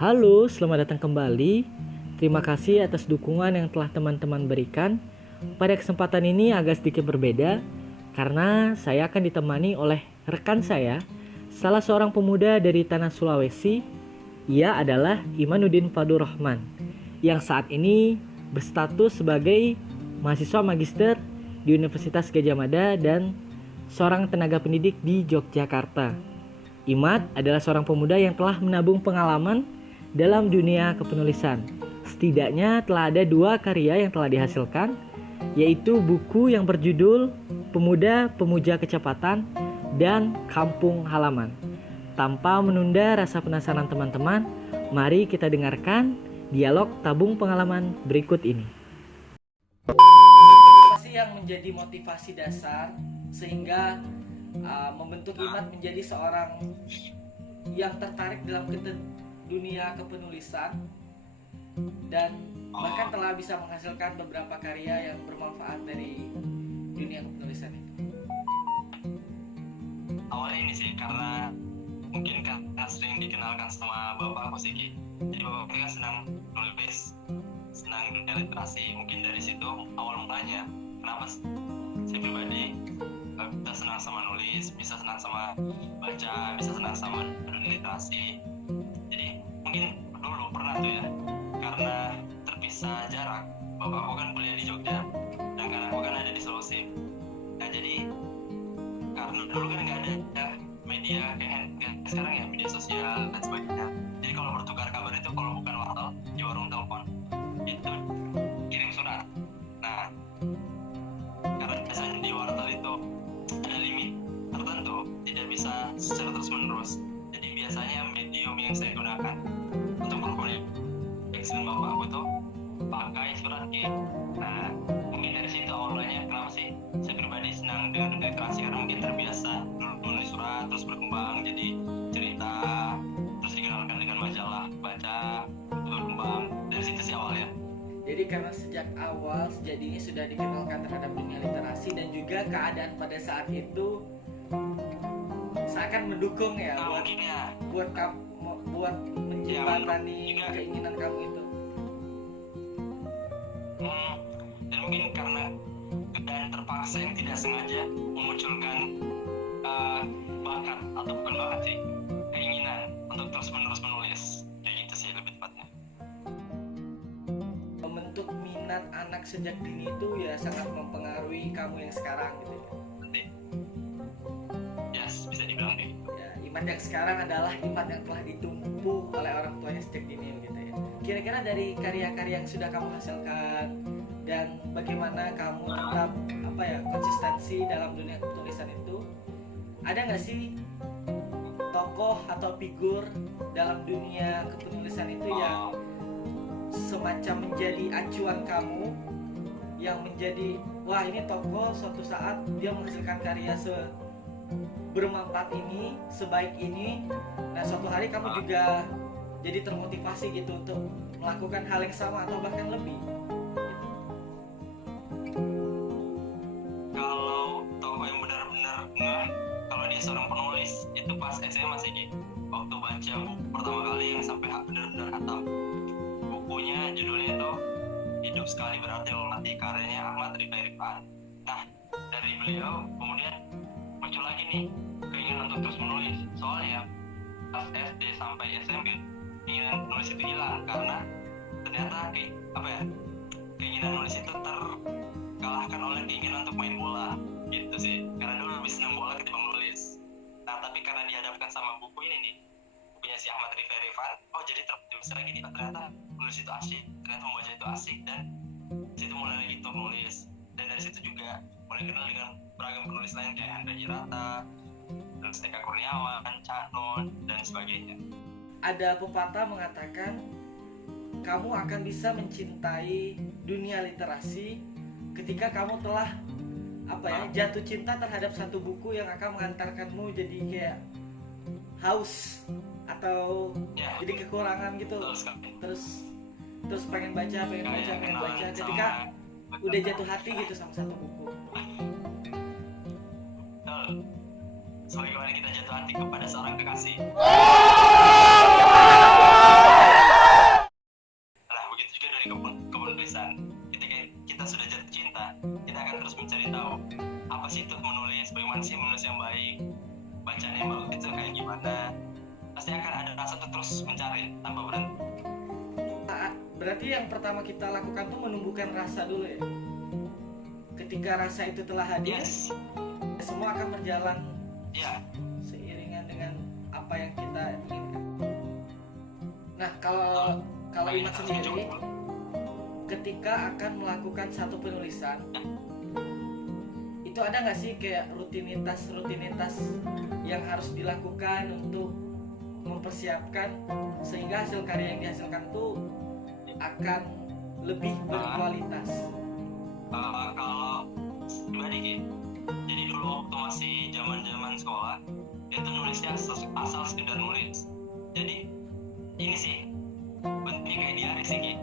Halo, selamat datang kembali. Terima kasih atas dukungan yang telah teman-teman berikan. Pada kesempatan ini agak sedikit berbeda karena saya akan ditemani oleh rekan saya, salah seorang pemuda dari tanah Sulawesi. Ia adalah Imanuddin Fadur Rahman yang saat ini berstatus sebagai mahasiswa magister di Universitas Gadjah Mada dan seorang tenaga pendidik di Yogyakarta. Imad adalah seorang pemuda yang telah menabung pengalaman dalam dunia kepenulisan. Setidaknya telah ada 2 karya yang telah dihasilkan, yaitu buku yang berjudul Pemuda Pemuja Kecepatan dan Kampung Halaman. Tanpa menunda rasa penasaran teman-teman, mari kita dengarkan dialog tabung pengalaman berikut ini. Apa sih yang menjadi motivasi dasar sehingga membentuk Imad menjadi seorang yang tertarik dalam dunia kepenulisan dan bahkan telah bisa menghasilkan beberapa karya yang bermanfaat dari dunia kepenulisan itu? Awalnya ini sih karena mungkin karena sering dikenalkan sama bapak aku sih Ki. Jadi bapak kan senang nulis, senang dunia literasi. Mungkin dari situ awal mulanya kenapa saya pribadi bisa senang sama nulis, bisa senang sama baca, bisa senang sama dunia literasi. Jadi mungkin dulu pernah tuh ya, karena terpisah jarak, bapak aku kan kuliah di Jogja, sedangkan aku kan ada di Sulawesi. Nah jadi karena dulu kan nggak ada media kayak sekarang ya, media sosial dan sebagainya. Jadi kalau bertukar kabar itu kalau bukan wartel di warung telepon itu kirim surat. Nah karena biasanya di wartel itu ada limit tertentu, tidak bisa secara terus menerus. Jadi biasanya medium yang saya gunakan untuk berkomunikasi dengan bapak aku tuh pakai surat Ki. Nah mungkin dari situ awalnya kenapa sih saya pribadi senang dengan literasi, karena mungkin terbiasa menulis surat terus berkembang jadi cerita, terus dikenalkan dengan majalah baca, itu berkembang dari situ sih awalnya. Jadi karena sejak awal sejadinya sudah dikenalkan terhadap dunia literasi dan juga keadaan pada saat itu seakan mendukung ya buat menjembatani keinginan kamu itu. Dan mungkin karena keadaan terpaksa yang tidak sengaja memunculkan bakat, atau bukan bakat sih, keinginan untuk terus menerus menulis, kayak gitu sih lebih tepatnya. Membentuk minat anak sejak dini itu ya sangat mempengaruhi kamu yang sekarang gitu ya. Yes, bisa dibilang deh. Ya, Imad yang sekarang adalah Imad yang telah ditumpu oleh orang tuanya sejak dini gitu ya. Kira-kira dari karya-karya yang sudah kamu hasilkan dan bagaimana kamu tetap konsistensi dalam dunia penulisan itu, ada nggak sih tokoh atau figur dalam dunia kepenulisan itu yang semacam menjadi acuan kamu, yang menjadi wah ini tokoh suatu saat dia menghasilkan karya bermanfaat ini, sebaik ini, dan suatu hari kamu juga jadi termotivasi gitu untuk melakukan hal yang sama atau bahkan lebih? Kalau tokoh yang benar-benar kalau dia seorang penulis itu pas SMA sih Ki. Waktu baca buku pertama kali yang sampai benar-benar hatam. Bukunya judulnya itu Hidup Sekali Berarti Lo Mati, karyanya Ahmad Rifai Rifan. Nah dari beliau kemudian muncul lagi nih keinginan untuk terus menulis. Soalnya pas SD sampai SMP keinginan menulis itu hilang karena ternyata keinginan nulis itu terkalahkan oleh keinginan untuk main bola gitu sih, karena dulu lebih senang bola ketimbang nulis. Nah tapi karena dihadapkan sama buku ini nih, bukunya si Ahmad Rifai Rifan, jadi terpikir lagi nih, ternyata nulis itu asik, ternyata membaca itu asik, dan situ mulai lagi untuk nulis. Dan dari situ juga mulai kenal dengan beragam penulis lain kayak Andra Jirata, terus Eka Kurniawan, Cak Nun, dan sebagainya. Ada pepatah mengatakan kamu akan bisa mencintai dunia literasi ketika kamu telah jatuh cinta terhadap satu buku yang akan mengantarkanmu jadi kayak haus atau jadi kekurangan gitu, terus pengen baca ketika udah jatuh hati gitu sama satu buku. Sebagaimana kita jatuh hati kepada seorang kekasih. pasti akan ada rasa tuh terus mencari tanpa berhenti. Berarti yang pertama kita lakukan tuh menumbuhkan rasa dulu ya. Ketika rasa itu telah hadir, Yes, semua akan berjalan ya, seiringan dengan apa yang kita inginkan. Nah, kalau Imat sendiri, ketika akan melakukan satu penulisan, itu ada nggak sih kayak rutinitas yang harus dilakukan untuk mempersiapkan sehingga hasil karya yang dihasilkan tuh akan lebih berkualitas? Kalau pribadi Ki, jadi dulu waktu masih zaman sekolah, itu nulisnya asal sekedar nulis. Jadi ini sih bentuknya kayak diary sih Ki.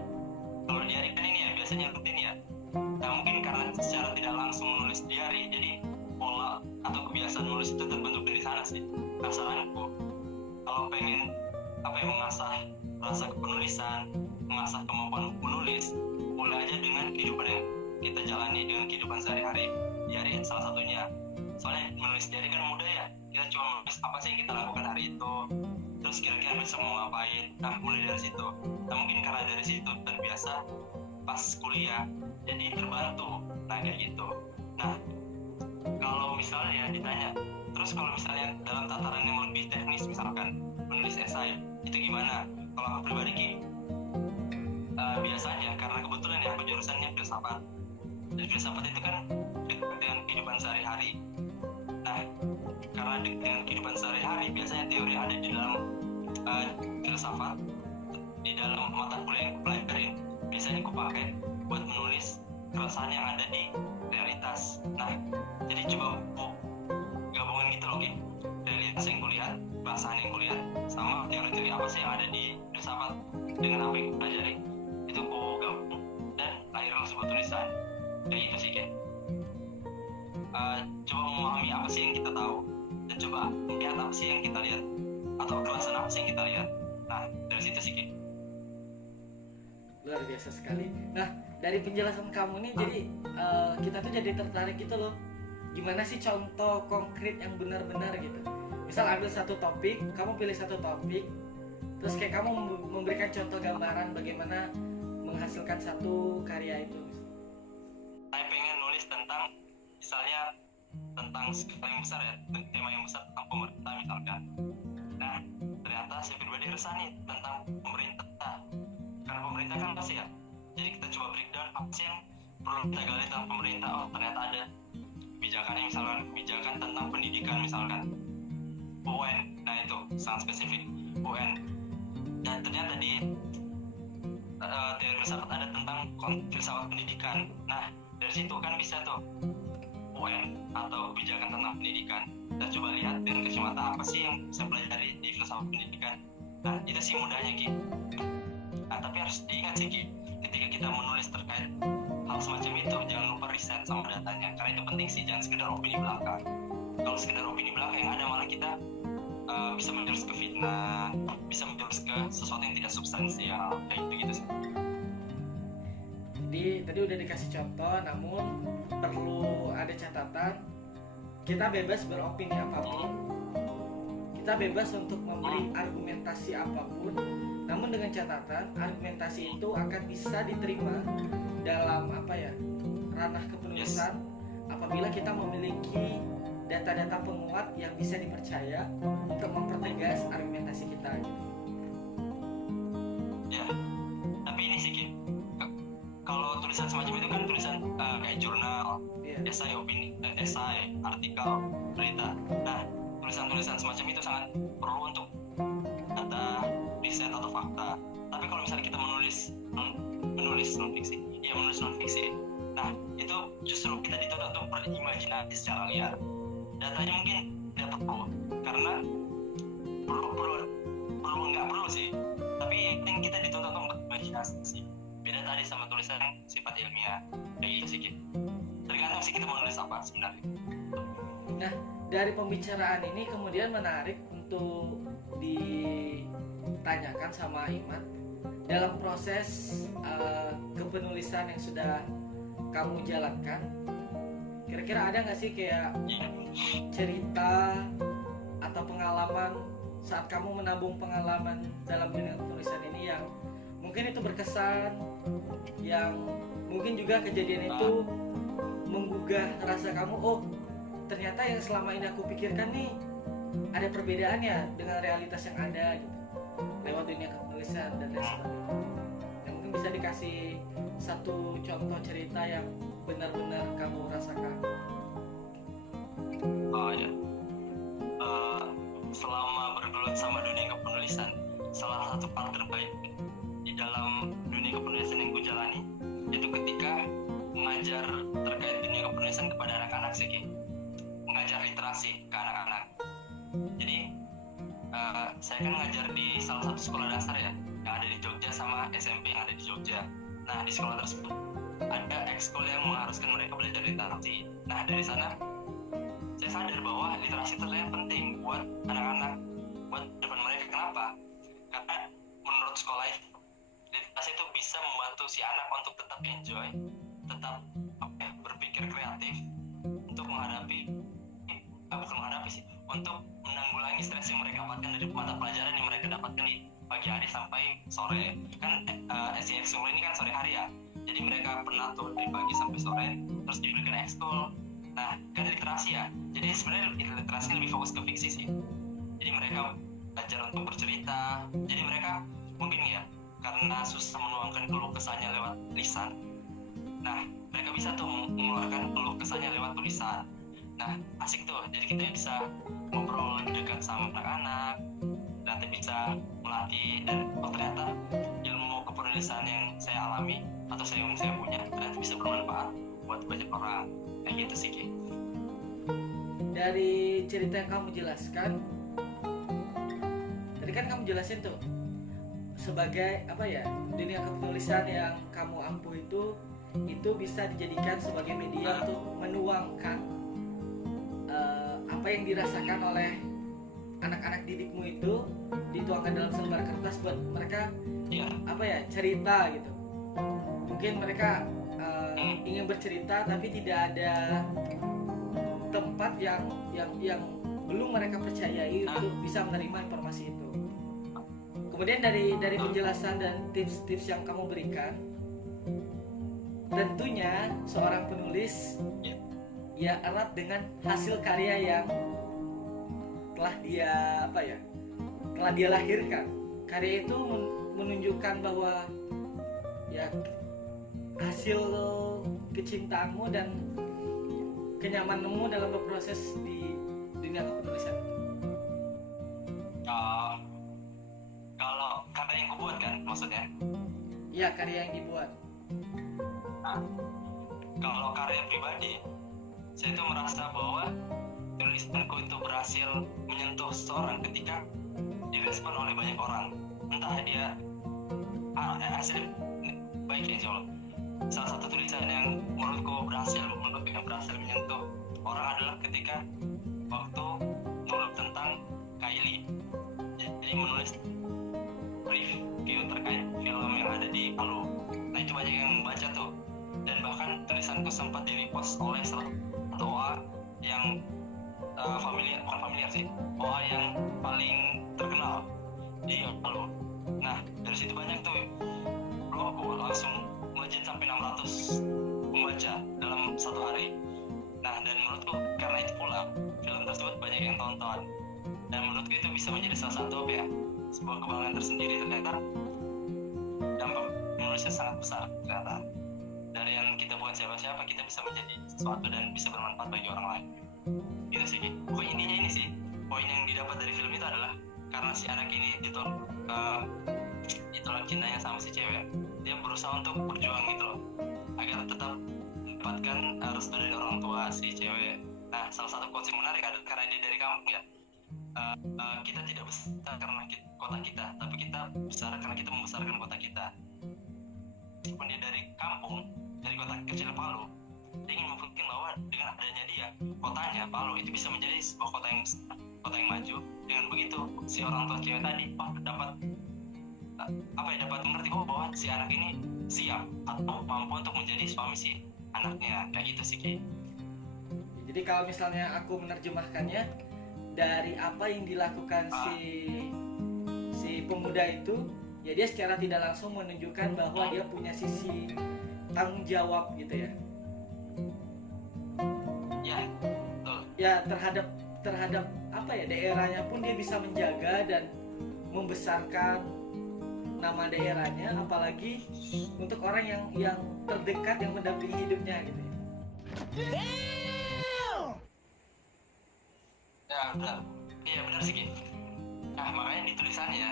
Kalau diary kan ini ya biasanya rutin ya. Nah mungkin karena secara tidak langsung menulis diary, jadi pola atau kebiasaan nulis itu terbentuk dari sana sih. Nah saranku, kalau pengen mengasah rasa kepenulisan, mengasah kemampuan menulis, mulai aja dengan kehidupan yang kita jalani, dengan kehidupan sehari-hari. Diary salah satunya. Soalnya menulis diary kan mudah ya. Kita cuma menulis apa sih yang kita lakukan hari itu, terus kira-kira besok mau ngapain. Nah mulai dari situ. Nah mungkin karena dari situ terbiasa pas kuliah, jadi terbantu. Nah kayak gitu. Nah kalau misalnya ditanya, terus kalau misalnya dalam tataran yang lebih teknis, misalkan menulis esai, itu gimana? Kalau aku pribadi Ki, biasanya karena kebetulan ya aku jurusannya filsafat, dan filsafat itu kan dekat dengan kehidupan sehari-hari. Nah karena dengan kehidupan sehari-hari, biasanya teori yang ada di dalam filsafat, di dalam mata kuliah yang kupelajarin, biasanya aku pakai buat menulis keresahan yang ada di realitas. Nah jadi coba gabungin gitu loh Ki, realitas yang kulihat, perasaan yang kulihat, sama teori-teori apa sih yang ada di filsafat dengan apa yang kupelajari, itu aku gabung dan lahirlah sebuah tulisan. Kayak gitu sih Ki. Coba memahami apa sih yang kita tahu, dan coba melihat apa sih yang kita lihat, atau kelasan apa sih yang kita lihat. Nah dari situ sih Ki. Luar biasa sekali. Nah, dari penjelasan kamu nih, jadi kita tuh jadi tertarik gitu loh. Gimana sih contoh konkret yang benar-benar gitu? Misal ambil satu topik, kamu pilih satu topik, terus kayak kamu memberikan contoh gambaran bagaimana menghasilkan satu karya itu. Saya pengen nulis tentang, misalnya tentang skala yang besar ya, tema yang besar tentang pemerintah misalkan. Nah, ternyata saya pribadi resah nih tentang pemerintah. Karena pemerintah kan pasti ya, jadi kita coba breakdown apa sih yang perlu kita gali tentang pemerintah. Oh ternyata ada kebijakannya, misalkan kebijakan tentang pendidikan misalkan UN. Nah itu sangat spesifik UN. Dan ternyata di teori filsafat ada tentang filsafat pendidikan. Nah dari situ kan bisa tuh UN atau kebijakan tentang pendidikan, kita coba lihat dengan kacamata apa sih yang saya pelajari di filsafat pendidikan. Nah itu sih mudahnya Ki. Nah tapi harus diingat sih Ki, ketika kita menulis terkait hal semacam itu, jangan lupa riset sama datanya, karena itu penting sih, jangan sekedar opini belaka. Kalau sekedar opini belaka yang ada malah kita bisa menjurus ke fitnah, bisa menjurus ke sesuatu yang tidak substansial, kayak gitu sih. Jadi tadi udah dikasih contoh, namun perlu ada catatan. Kita bebas beropini apapun, kita bebas untuk memberi argumentasi apapun, namun dengan catatan argumentasi itu akan bisa diterima dalam ranah kepenulisan apabila kita memiliki data-data penguat yang bisa dipercaya untuk mempertegas argumentasi kita. Ya, tapi ini sih Ki, kalau tulisan semacam itu kan tulisan kayak jurnal, esai opini, esai, artikel, berita. Nah, tulisan-tulisan semacam itu sangat perlu untuk data, riset atau fakta. Tapi kalau misalnya kita menulis non fiksi, nah itu justru kita dituntut untuk berimajinasi secara liar. Datanya mungkin tidak perlu, karena perlu nggak perlu sih, tapi yang kita dituntut untuk berimajinasi. Beda tadi sama tulisan yang sifat ilmiah, kayak gitu sih. Tergantung sih kita mau nulis apa sebenarnya. Nah, dari pembicaraan ini kemudian menarik untuk ditanyakan sama Imat dalam proses kepenulisan yang sudah kamu jalankan. Kira-kira ada nggak sih kayak cerita atau pengalaman saat kamu menabung pengalaman dalam dunia penulisan ini yang mungkin itu berkesan, yang mungkin juga kejadian itu menggugah rasa kamu, oh ternyata yang selama ini aku pikirkan nih ada perbedaannya dengan realitas yang ada gitu, lewat dunia kepenulisan dan lain sebagainya. Yang mungkin bisa dikasih satu contoh cerita yang benar-benar kamu rasakan. Oh ya, selama bergelut sama dunia kepenulisan, salah satu part terbaik di dalam dunia kepenulisan yang gue jalani itu ketika mengajar terkait dunia kepenulisan kepada anak-anak sih, mengajar literasi ke anak-anak. Jadi saya kan ngajar di salah satu sekolah dasar ya, yang ada di Jogja sama SMP yang ada di Jogja. Nah di sekolah tersebut ada ekskul yang mengharuskan mereka belajar literasi. Nah dari sana saya sadar bahwa literasi itu yang penting buat anak-anak, buat depan mereka. Kenapa? Karena menurut sekolah literasi itu bisa membantu si anak untuk tetap enjoy, tetap berpikir kreatif untuk untuk menanggulangi stres yang mereka dapatkan dari mata pelajaran yang mereka dapatkan di pagi hari sampai sore. Kan si ekskul ini kan sore hari ya, jadi mereka pernah tuh dari pagi sampai sore terus diberikan ekskul. Nah kan literasi ya, jadi sebenarnya literasi lebih fokus ke fiksi sih. Jadi mereka belajar untuk bercerita, jadi mereka mungkin ya karena susah menuangkan keluh kesahnya lewat lisan, nah mereka bisa tuh mengeluarkan keluh kesahnya lewat tulisan. Nah asik tuh, jadi kita bisa ngobrol lebih dekat sama anak-anak, nanti bisa melatih, dan oh ternyata ilmu kepenulisan yang saya alami atau yang saya punya ternyata bisa bermanfaat buat banyak orang, kayak gitu sih Ki. Dari cerita yang kamu jelaskan tadi kan kamu jelasin tuh sebagai apa ya, dunia kepenulisan yang kamu ampuh itu bisa dijadikan sebagai media untuk menuangkan apa yang dirasakan oleh anak-anak didikmu itu, dituangkan dalam selembar kertas buat mereka apa ya, cerita gitu. Mungkin mereka ingin bercerita tapi tidak ada tempat yang belum mereka percayai untuk bisa menerima informasi itu. Kemudian dari penjelasan dan tips-tips yang kamu berikan, tentunya seorang penulis ya erat dengan hasil karya yang telah dia lahirkan. Karya itu menunjukkan bahwa ya hasil kecintaanmu dan kenyamananmu dalam berproses di dunia kepenulisan. Kalau karya yang kubuat kan maksudnya? Iya, karya yang dibuat. Kalau karya pribadi, saya tuh merasa bahwa tulisanku itu berhasil menyentuh seseorang ketika direspon oleh banyak orang. Entah dia hasil baik insya Allah. Salah satu tulisan yang menurutku berhasil menyentuh orang adalah ketika waktu nulis tentang Kylie. Jadi menulis review terkait film yang ada di Palu. Nah itu banyak yang membaca tuh, dan bahkan tulisanku sempat di-repost oleh salah satu OA yang bukan familiar sih, OA yang paling terkenal di Palu. Nah dari situ banyak tuh blogku langsung melejit sampai 600 pembaca dalam satu hari. Nah dan menurutku karena itu pula film tersebut banyak yang tonton, dan menurutku itu bisa menjadi salah satu sebuah kebanggaan tersendiri. Ternyata dampak menulisnya sangat besar ternyata. Dari yang kita bukan siapa-siapa, kita bisa menjadi sesuatu dan bisa bermanfaat bagi orang lain. Gitu sih. Poin intinya ini sih, poin yang didapat dari film itu adalah karena si anak ini ditolak cintanya sama si cewek, dia berusaha untuk berjuang gitu loh agar tetap mendapatkan restu dari orang tua si cewek. Nah salah satu quotes yang menarik adalah karena dia dari kampung ya, kita tidak besar karena kota kita, tapi kita besar karena kita membesarkan kota kita. Meskipun dia dari kampung, dari kota kecil Palu, dia ingin membuktikan bahwa dengan adanya dia, kotanya Palu itu bisa menjadi sebuah kota yang besar, kota yang maju. Dengan begitu si orang tua cewek tadi dapat mengerti bahwa si anak ini siap atau mampu untuk menjadi suami si anaknya, kayak gitu sih Ki. Jadi kalau misalnya aku menerjemahkannya, dari apa yang dilakukan si pemuda itu, ya dia secara tidak langsung menunjukkan bahwa dia punya sisi tanggung jawab gitu ya. Ya, betul. Ya terhadap apa ya, daerahnya pun dia bisa menjaga dan membesarkan nama daerahnya, apalagi untuk orang yang terdekat yang mendampingi hidupnya gitu ya. Ya benar. Iya benar sih Ki. Nah makanya di tulisannya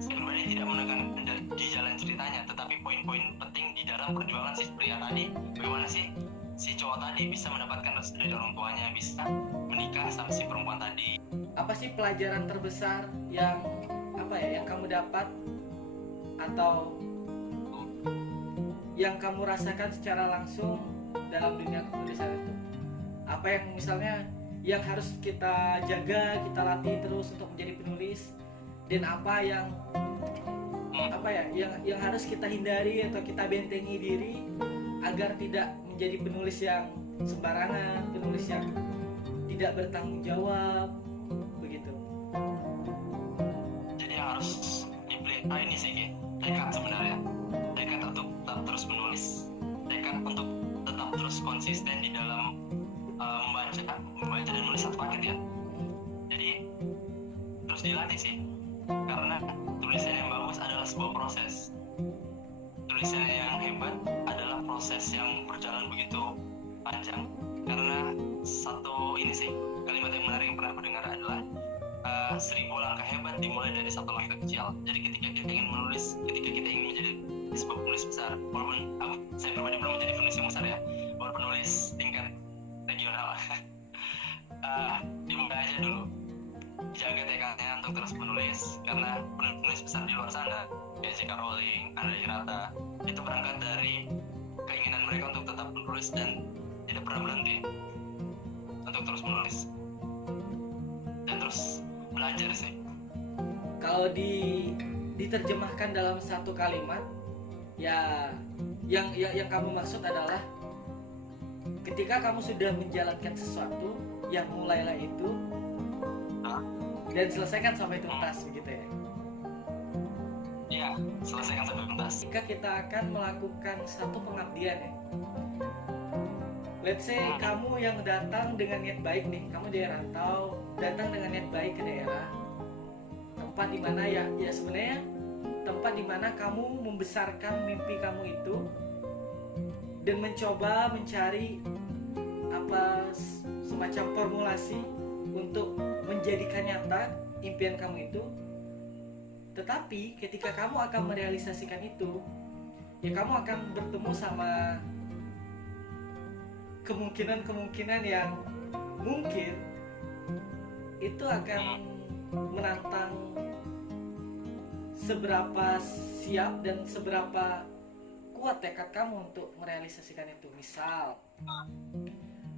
saya pribadi tidak menekankan di jalan ceritanya, tetapi poin-poin penting di dalam perjuangan si pria tadi. Bagaimana sih si cowok tadi bisa mendapatkan restu dari orang tuanya, bisa menikah sama si perempuan tadi. Apa sih pelajaran terbesar yang yang kamu dapat atau yang kamu rasakan secara langsung dalam dunia kepenulisan itu? Apa yang misalnya yang harus kita jaga, kita latih terus untuk menjadi penulis, dan apa yang yang harus kita hindari atau kita bentengi diri agar tidak menjadi penulis yang sembarangan, penulis yang tidak bertanggung jawab begitu. Jadi yang harus dipelihara ini sih Ki, tekad sebenarnya, tekad untuk tetap terus menulis, tekad untuk tetap terus konsisten di dalam membaca dan menulis satu paket ya. Jadi terus dilatih sih, karena tulisan yang bagus adalah sebuah proses. Tulisan yang hebat adalah proses yang berjalan begitu panjang. Karena satu ini sih, kalimat yang menarik yang pernah aku dengar adalah 1000 langkah hebat dimulai dari satu langkah kecil. Jadi ketika kita ingin menulis, ketika kita ingin menjadi sebuah penulis besar, walaupun saya pribadi belum menjadi penulis yang besar ya, walaupun penulis tingkat regional, dimulai aja dulu, jaga tekadnya untuk terus menulis, karena penulis besar di luar sana kayak J.K. Rowling, Andrea Hirata, itu berangkat dari keinginan mereka untuk tetap menulis dan tidak pernah berhenti untuk terus menulis dan terus belajar sih. Kalau diterjemahkan dalam satu kalimat, ya yang kamu maksud adalah ketika kamu sudah menjalankan sesuatu, yang mulailah itu dan selesaikan sampai tuntas begitu ya. Iya, selesaikan sampai tuntas. Jika kita akan melakukan satu pengabdian ya, let's say kamu yang datang dengan niat baik nih, kamu di rantau, datang dengan niat baik ke daerah, tempat dimana ya sebenarnya tempat dimana kamu membesarkan mimpi kamu itu dan mencoba mencari semacam formulasi untuk menjadikan nyata impian kamu itu. Tetapi ketika kamu akan merealisasikan itu, ya kamu akan bertemu sama kemungkinan yang mungkin itu akan menantang seberapa siap dan seberapa kuat tekad kamu untuk merealisasikan itu. Misal,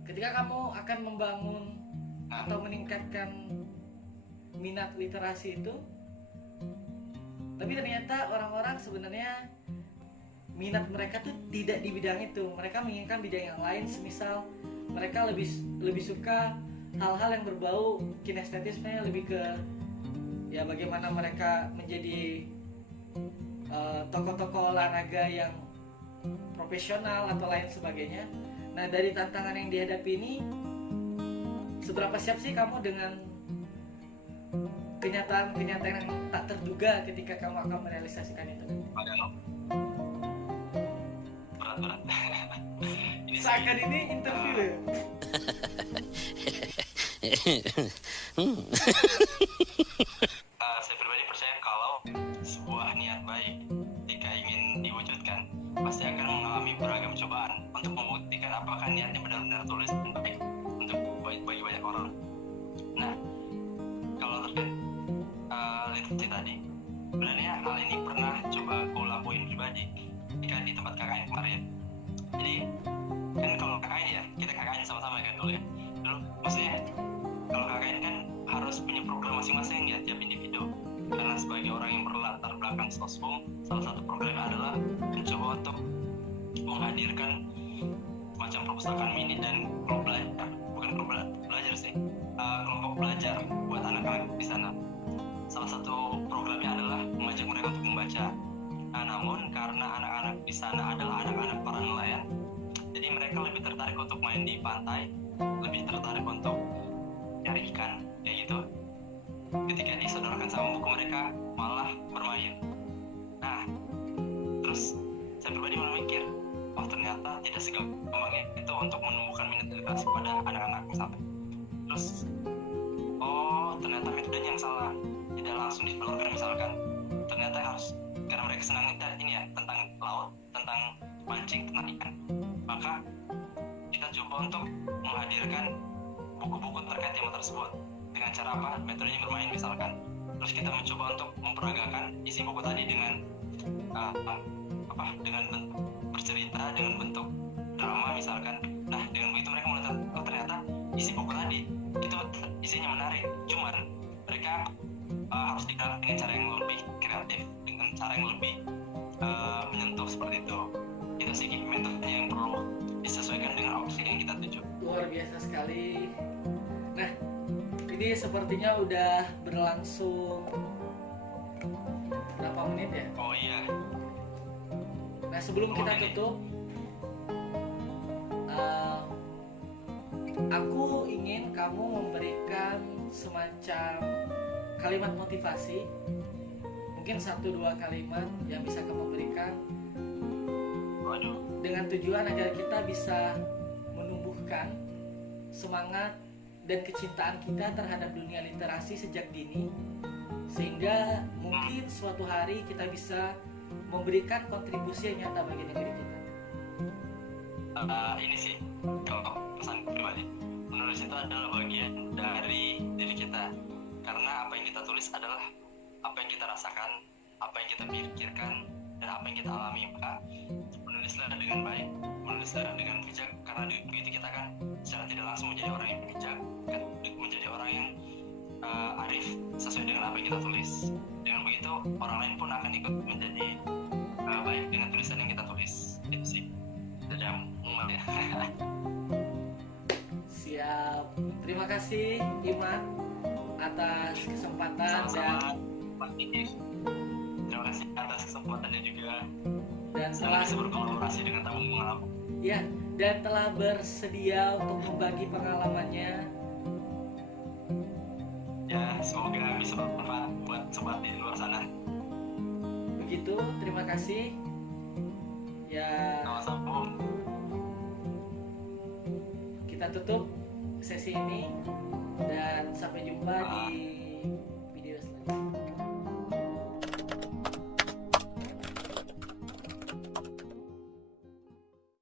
ketika kamu akan membangun atau meningkatkan minat literasi itu, tapi ternyata orang-orang sebenarnya minat mereka tuh tidak di bidang itu, mereka menginginkan bidang yang lain. Semisal mereka lebih suka hal-hal yang berbau kinestetisnya, lebih ke ya bagaimana mereka menjadi tokoh-tokoh olahraga yang profesional atau lain sebagainya. Nah, dari tantangan yang dihadapi ini, seberapa siap sih kamu dengan kenyataan-kenyataan yang tak terduga ketika kamu akan merealisasikan itu? Berat. Seakan ini interview ya? Saya pribadi percaya kalau sebuah niat baik ketika ingin diwujudkan pasti akan mengalami beragam cobaan untuk membuktikan apakah niatnya benar-benar tulus dan baik untuk bagi banyak orang. Nah, kalau terkait literasi tadi, sebenarnya hal ini pernah coba aku lakuin pribadi ketika di tempat KKN kemarin. Jadi kan kalau KKN ya, kita KKN sama-sama kan dulu ya. Dulu maksudnya kalau KKN kan harus punya program masing-masing ya tiap individu. Karena sebagai orang yang berlatar belakang sosum, salah satu programnya adalah mencoba untuk menghadirkan macam perpustakaan mini dan grup belajar, bukan grup belajar sih, kelompok belajar buat anak-anak di sana. Salah satu programnya adalah mengajak mereka untuk membaca. Nah, namun karena anak-anak di sana adalah anak-anak para nelayan, jadi mereka lebih tertarik untuk main di pantai, lebih tertarik untuk cari ikan, kayak gitu. Ketika disodorkan sama buku, mereka malah bermain. Nah, terus saya pribadi memikir, oh ternyata tidak segampang itu untuk menumbuhkan minat literasi pada anak-anak misalnya. Terus, oh ternyata metodenya yang salah, tidak langsung disalurkan misalkan. Ternyata harus, karena mereka senang ini ya, tentang laut, tentang mancing, tentang ikan, maka kita coba untuk menghadirkan buku-buku terkait tema tersebut dengan cara apa? Metodenya bermain misalkan. Terus kita mencoba untuk memperagakan isi buku tadi dengan dengan bentuk bercerita, dengan bentuk drama misalkan. Nah, dengan begitu mereka melihat, oh ternyata isi buku tadi itu isinya menarik, cuman mereka harus dikenal dengan cara yang lebih kreatif, dengan cara yang lebih menyentuh seperti itu. Itu sih metodenya yang perlu disesuaikan dengan opsi yang kita tuju. Luar biasa sekali. Nah, ini sepertinya udah berlangsung berapa menit ya? Oh iya. Nah, sebelum kita tutup, aku ingin kamu memberikan semacam kalimat motivasi, mungkin 1-2 kalimat yang bisa kamu berikan. Waduh. Dengan tujuan agar kita bisa menumbuhkan semangat dan kecintaan kita terhadap dunia literasi sejak dini, sehingga mungkin suatu hari kita bisa memberikan kontribusi yang nyata bagi negeri kita. Ini sih, kalau pesan pribadi, menulis itu adalah bagian dari diri kita, karena apa yang kita tulis adalah apa yang kita rasakan, apa yang kita pikirkan, dan apa yang kita alami. Maka menulislah dengan baik, menulislah dengan bijak, karena begitu kita kan secara tidak langsung menjadi orang yang bijak, menjadi orang yang arif sesuai dengan apa yang kita tulis. Dengan begitu orang lain pun akan ikut menjadi baik dengan tulisan yang kita tulis. Itu sih, tidak muat ya. Siap. Terima kasih Iman atas kesempatan. Sama-sama Pak Diki. Terima kasih atas kesempatannya juga. Dan telah bisa berkolaborasi dengan tamu pengalaman. Ya, dan telah bersedia untuk membagi pengalamannya. Ya, semoga bisa bermanfaat buat sobat di luar sana. Begitu, terima kasih. Ya, Sama-sama. kita tutup sesi ini dan sampai jumpa di